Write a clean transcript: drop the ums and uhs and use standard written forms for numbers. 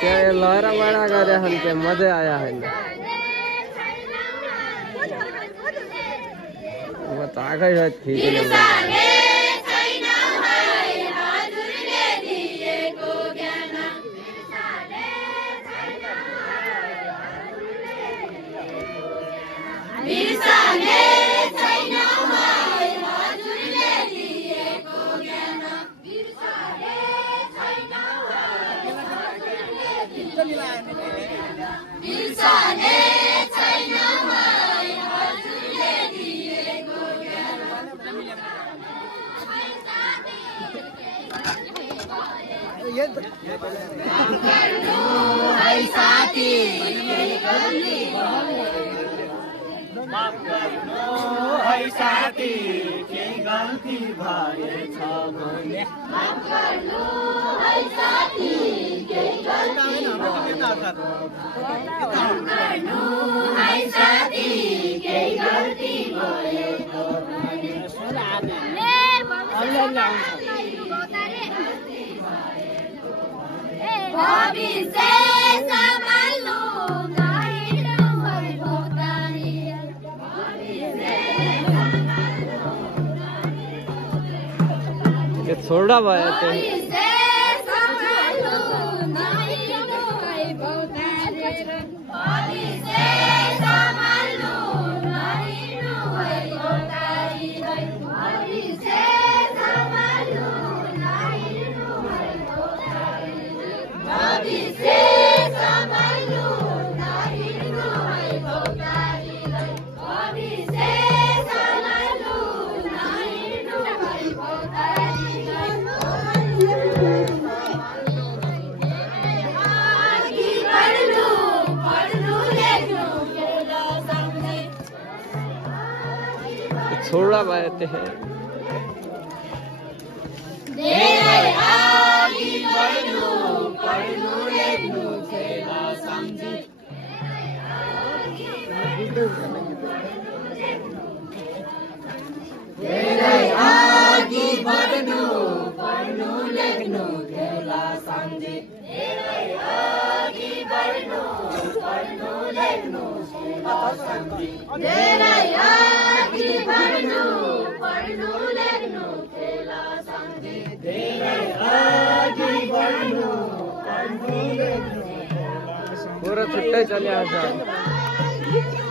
क्या ये लहरा बड़ा गरे हन के मजे आया है वो ताकत है ठीक है माफ गर्नु है साथी केही गल्ती भएछ भने माफ गर्नु है साथी केही गल्ती भएछ भविष्य सम्हाल्नु छोड़ा भाई छोड़ा बात है पूरा छुट्टा चले